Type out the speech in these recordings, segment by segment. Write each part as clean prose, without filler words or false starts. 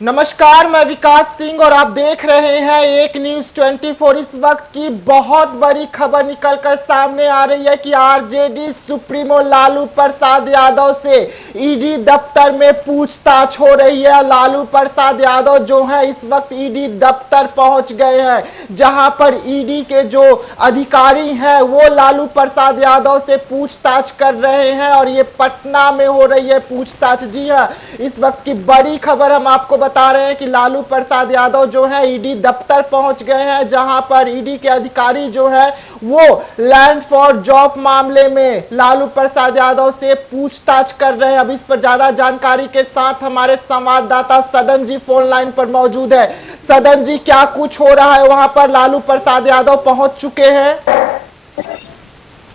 नमस्कार, मैं विकास सिंह और आप देख रहे हैं एक न्यूज 24। इस वक्त की बहुत बड़ी खबर निकलकर सामने आ रही है कि आरजेडी सुप्रीमो लालू प्रसाद यादव से ईडी दफ्तर में पूछताछ हो रही है। लालू प्रसाद यादव जो है इस वक्त ईडी दफ्तर पहुंच गए हैं, जहां पर ईडी के जो अधिकारी हैं वो लालू प्रसाद यादव से पूछताछ कर रहे हैं और ये पटना में हो रही है पूछताछ। जी हाँ, इस वक्त की बड़ी खबर हम आपको बता रहे हैं कि लालू प्रसाद यादव जो है ईडी दफ्तर पहुंच गए हैं, जहां पर ईडी के अधिकारी जो है वो लैंड फॉर जॉब मामले में लालू प्रसाद यादव से पूछताछ कर रहे हैं। अब इस पर ज्यादा जानकारी के साथ हमारे संवाददाता सदन जी फोन लाइन पर मौजूद है। सदन जी, क्या कुछ हो रहा है वहां पर? लालू प्रसाद यादव पहुंच चुके हैं?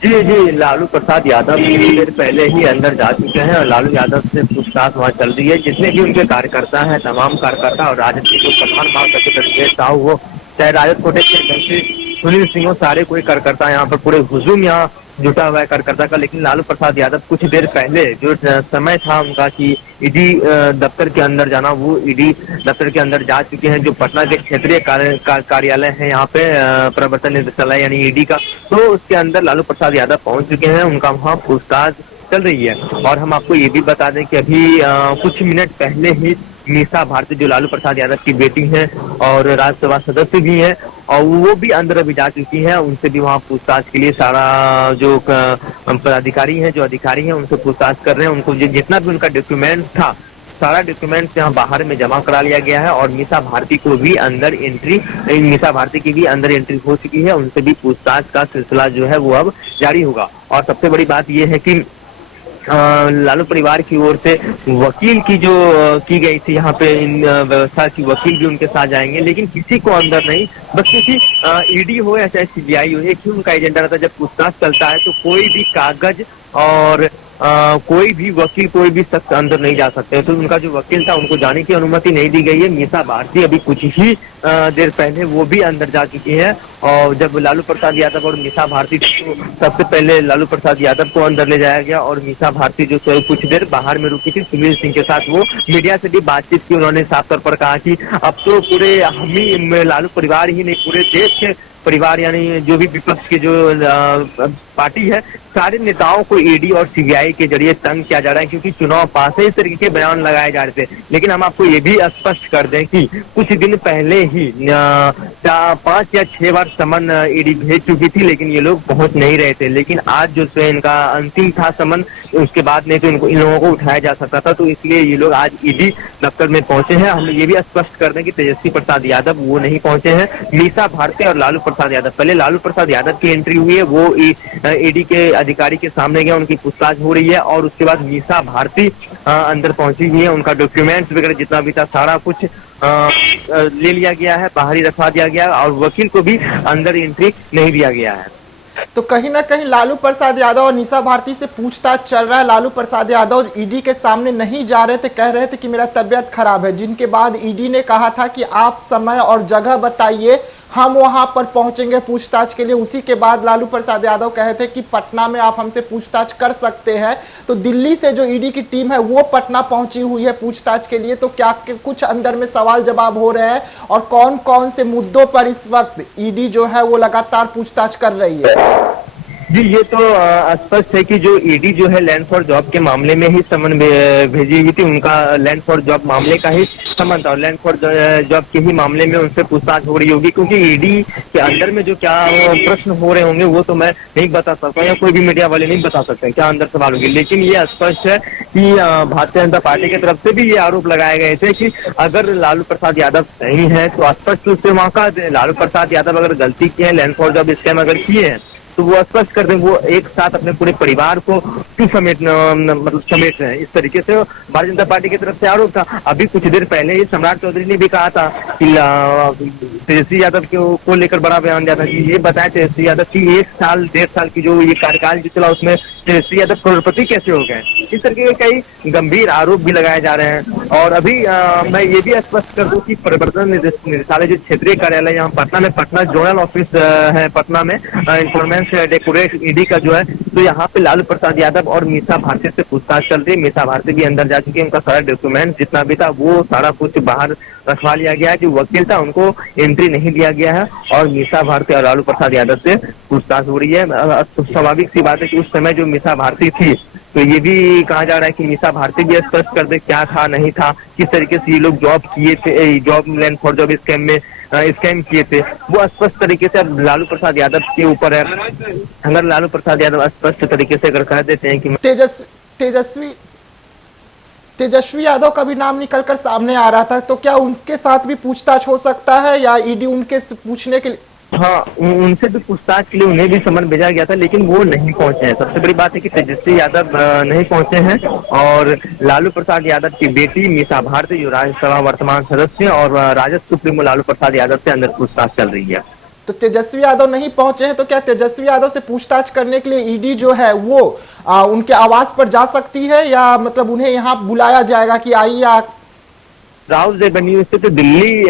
जी, लालू प्रसाद यादव थोड़ी देर पहले ही अंदर जा चुके हैं और लालू यादव से पूछताछ वहाँ चल रही है। जितने भी उनके कार्यकर्ता हैं, तमाम कार्यकर्ता और राजद के जो प्रधान महासचिव साहू हो, चाहे राजद कोटे के सुनील सिंह हो, सारे कोई कार्यकर्ता यहाँ पर पूरे हुजूम यहाँ जुटा हुआ है कार्यकर्ता का। लेकिन लालू प्रसाद यादव कुछ देर पहले जो समय था उनका कि ईडी दफ्तर के अंदर जाना, वो ईडी दफ्तर के अंदर जा चुके हैं। जो पटना के क्षेत्रीय कार्यालय है यहाँ पे प्रवर्तन निदेशालय यानी ईडी का, तो उसके अंदर लालू प्रसाद यादव पहुंच चुके हैं। उनका वहाँ पूछताछ चल रही है। और हम आपको ये भी बता दें कि अभी कुछ मिनट पहले ही मीसा भारती जो लालू प्रसाद यादव की बेटी है और राज्यसभा सदस्य भी है, और वो भी अंदर अभी जा चुकी हैं। उनसे भी वहाँ पूछताछ के लिए सारा जो पदाधिकारी हैं, जो अधिकारी हैं, उनसे पूछताछ कर रहे हैं। उनको जितना भी उनका डॉक्यूमेंट था, सारा डॉक्यूमेंट यहाँ बाहर में जमा करा लिया गया है। और मीसा भारती को भी अंदर एंट्री, मीसा भारती की भी अंदर एंट्री हो चुकी है। उनसे भी पूछताछ का सिलसिला जो है वो अब जारी होगा। और सबसे बड़ी बात यह है कि लालू परिवार की ओर से वकील की जो की गई थी यहाँ पे, इन व्यवस्था की वकील भी उनके साथ जाएंगे, लेकिन किसी को अंदर नहीं, बस किसी ईडी हो या चाहे सीबीआई हो, एक ही उनका एजेंडा रहता है। जब पूछताछ चलता है तो कोई भी कागज और कोई भी वकील, कोई भी शख्स अंदर नहीं जा सकते। तो उनका जो वकील था उनको जाने की अनुमति नहीं दी गई है। मीसा भारती अभी कुछ ही देर पहले वो भी अंदर जा चुकी है। और जब लालू प्रसाद यादव और मीसा भारती को सबसे पहले लालू प्रसाद यादव को अंदर ले जाया गया और मीसा भारती जो कुछ देर बाहर में रुकी थी सुनील सिंह के साथ, वो मीडिया से भी बातचीत की। उन्होंने साफ तौर पर कहा कि अब तो पूरे हम ही, लालू परिवार ही नहीं, पूरे देश के परिवार यानी जो भी विपक्ष के जो पार्टी है, सारे नेताओं को ईडी और सीबीआई के जरिए तंग किया जा रहा है, क्योंकि चुनाव पास है, इस तरीके के बयान लगाए जा रहे थे। लेकिन हम आपको ये भी स्पष्ट कर दें कि कुछ दिन पहले ही 5 या 6 बार समन ईडी भेज चुकी थी, लेकिन ये लोग पहुंच नहीं रहे थे। लेकिन आज जो इनका अंतिम था समन, उसके बाद नहीं तो इन लोगों को उठाया जा सकता था, तो इसलिए ये लोग आज ईडी दफ्तर में पहुंचे हैं। हम ये भी स्पष्ट कर दें कि तेजस्वी प्रसाद यादव वो नहीं पहुंचे हैं, मीसा भारती और लालू प्रसाद यादव। पहले लालू प्रसाद यादव की एंट्री हुई है, वो ईडी के अधिकारी के सामने गया, उनकी पूछताछ हो रही है। और उसके बाद मीसा भारती अंदर पहुंची हुई है। उनका डॉक्यूमेंट्स वगैरह जितना भी था सारा कुछ ले लिया गया है, बाहर ही रखवा दिया गया, और वकील को भी अंदर एंट्री नहीं दिया गया है। तो कहीं ना कहीं लालू प्रसाद यादव और मीसा भारती से पूछताछ चल रहा है। लालू प्रसाद यादव ईडी के सामने नहीं जा रहे थे, कह रहे थे कि मेरा तबीयत खराब है, जिनके बाद ईडी ने कहा था कि आप समय और जगह बताइए, हम वहां पर पहुंचेंगे पूछताछ के लिए। उसी के बाद लालू प्रसाद यादव कहे थे कि पटना में आप हमसे पूछताछ कर सकते हैं। तो दिल्ली से जो ईडी की टीम है वो पटना पहुंची हुई है पूछताछ के लिए। तो क्या कुछ अंदर में सवाल जवाब हो रहे हैं और कौन कौन से मुद्दों पर इस वक्त ईडी जो है वो लगातार पूछताछ कर रही है? जी, ये तो स्पष्ट है कि जो ईडी जो है लैंड फॉर जॉब के मामले में ही समन भेजी हुई थी। उनका लैंड फॉर जॉब मामले का ही समन था और लैंड फॉर जॉब के ही मामले में उनसे पूछताछ हो रही होगी, क्योंकि ईडी के अंदर में जो क्या प्रश्न हो रहे होंगे वो तो मैं नहीं बता सकता, या कोई भी मीडिया वाले नहीं बता सकते क्या अंदर सवाल होंगे। लेकिन ये स्पष्ट है कि भारतीय जनता पार्टी की तरफ से भी ये आरोप लगाए गए थे कि अगर लालू प्रसाद यादव सही है तो स्पष्ट रूप से वहाँ का लालू प्रसाद यादव अगर गलती की है, लैंड फॉर जॉब स्कैम अगर किए हैं, तो वो स्पष्ट कर दें वो एक साथ अपने पूरे परिवार को क्यों समेट रहे हैं। इस तरीके से भारतीय जनता पार्टी की तरफ से आरोप था। अभी कुछ देर पहले ही सम्राट चौधरी ने भी कहा था कि तेजस्वी यादव को लेकर बड़ा बयान दिया था कि ये बताया तेजस्वी यादव की 1-1.5 साल की जो ये कार्यकाल जो चला उसमें तेजस्वी यादव करोड़पति कैसे हो गए। इस तरीके के कई गंभीर आरोप भी लगाए जा रहे हैं। और अभी मैं ये भी स्पष्ट कर दूं कि प्रवर्तन निदेशालय जो क्षेत्रीय कार्यालय यहाँ पटना में, पटना जोनल ऑफिस है पटना में, इंफॉर्मेंस डेकोरेट ईडी का जो है, तो यहाँ पे लालू प्रसाद यादव और मीसा भारती से पूछताछ चल रही है। मीसा भारती भी अंदर जा चुकी है, उनका सारा डॉक्यूमेंट जितना भी था वो सारा कुछ बाहर रखवा लिया गया है। जो वकील था उनको एंट्री नहीं दिया गया है और मीसा भारती और लालू प्रसाद यादव से पूछताछ हो रही है। स्वाभाविक सी बात है कि उस समय जो मीसा भारती थी, तो ये भी कहा जा रहा है कि मीसा भारती भी स्पष्ट कर दे क्या था नहीं था, किस तरीके से ये लोग जॉब किए थे, job land for job scam में स्कैम किए थे, वो स्पष्ट तरीके से अब लालू प्रसाद यादव के ऊपर है। अगर लालू प्रसाद यादव स्पष्ट तरीके से अगर कह देते हैं कि तेजस्वी यादव का भी नाम निकलकर सामने आ रहा था, तो क्या उनके साथ भी पूछताछ हो सकता है या ईडी उनके से पूछने के लिए? हाँ, उनसे भी पूछताछ के लिए उन्हें भी समन भेजा गया था, लेकिन वो नहीं पहुंचे हैं। सबसे बड़ी बात है कि तेजस्वी यादव नहीं पहुंचे हैं और लालू प्रसाद यादव की बेटी मीसा भारती जो राज्यसभा वर्तमान सदस्य और राजद सुप्रीमो लालू प्रसाद यादव से अंदर पूछताछ चल रही है। तो तेजस्वी यादव नहीं पहुंचे हैं, तो क्या तेजस्वी यादव से पूछताछ करने के लिए ईडी जो है वो उनके आवास पर जा सकती है या मतलब उन्हें यहाँ बुलाया जाएगा कि आइए? राहुल रेवेन्यू स्थित दिल्ली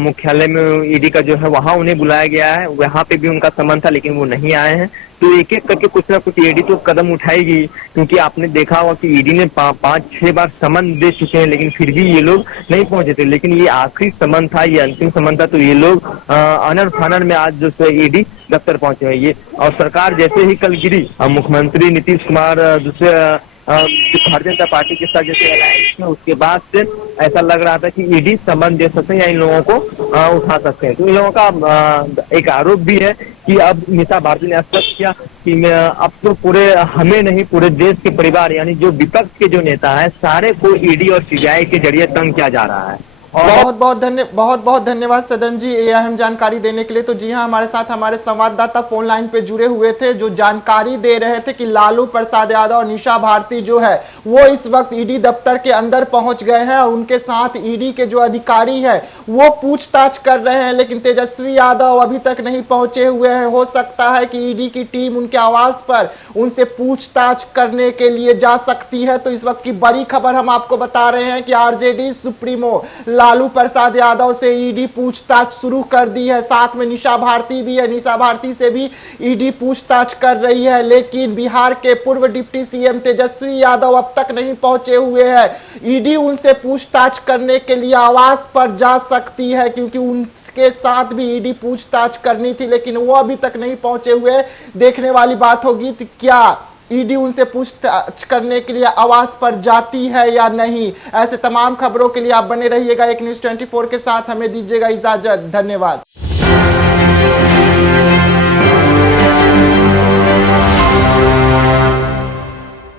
मुख्यालय में ईडी का जो है वहां उन्हें बुलाया गया है, वहां पे भी उनका समन था लेकिन वो नहीं आए हैं। तो एक एक करके कुछ ना कुछ ईडी तो कदम उठाएगी, क्योंकि आपने देखा होगा कि ईडी ने 5-6 बार समन दे चुके हैं लेकिन फिर भी ये लोग नहीं पहुंचे थे। लेकिन ये आखिरी समन था, ये अंतिम समन था, तो ये लोग अनर फानर में आज जो है ईडी दफ्तर पहुंचे हैं ये। और सरकार जैसे ही कल गिरी, मुख्यमंत्री नीतीश कुमार दूसरे भारतीय जनता पार्टी के साथ जैसे अलायंस में, उसके बाद से ऐसा लग रहा था कि ईडी समन दे सकते हैं या इन लोगों को उठा सकते हैं। तो इन लोगों का एक आरोप भी है कि अब मीसा भारती ने स्पष्ट किया कि अब तो पूरे हमें नहीं पूरे देश के परिवार यानी जो विपक्ष के जो नेता है सारे को ईडी और सीबीआई के जरिए तंग किया जा रहा है। बहुत बहुत धन्यवाद सदन जी ये अहम जानकारी देने के लिए। तो जी हाँ, हमारे साथ हमारे संवाददाता फोन लाइन पे जुड़े हुए थे जो जानकारी दे रहे थे कि लालू प्रसाद यादव और मीसा भारती जो है वो इस वक्त ईडी दफ्तर के अंदर पहुंच गए हैं और उनके साथ ईडी के जो अधिकारी हैं वो पूछताछ कर रहे हैं, लेकिन तेजस्वी यादव अभी तक नहीं पहुंचे हुए हैं। हो सकता है कि ईडी की टीम उनके आवास पर उनसे पूछताछ करने के लिए जा सकती है। तो इस वक्त की बड़ी खबर हम आपको बता रहे हैं कि आरजेडी सुप्रीमो लालू प्रसाद यादव से ईडी पूछताछ शुरू कर दी है। साथ में मीसा भारती भी है, मीसा भारती से भी ईडी पूछताछ कर रही है। लेकिन बिहार के पूर्व डिप्टी सीएम तेजस्वी यादव अब तक नहीं पहुंचे हुए हैं। ईडी उनसे पूछताछ करने के लिए आवास पर जा सकती है क्योंकि उनके साथ भी ईडी पूछताछ करनी थी, लेकिन वो अभी तक नहीं पहुंचे हुए। देखने वाली बात होगी तो क्या ईडी उनसे पूछताछ करने के लिए आवास पर जाती है या नहीं। ऐसे तमाम खबरों के लिए आप बने रहिएगा एक न्यूज़ 24 के साथ। हमें दीजिएगा इजाजत। धन्यवाद।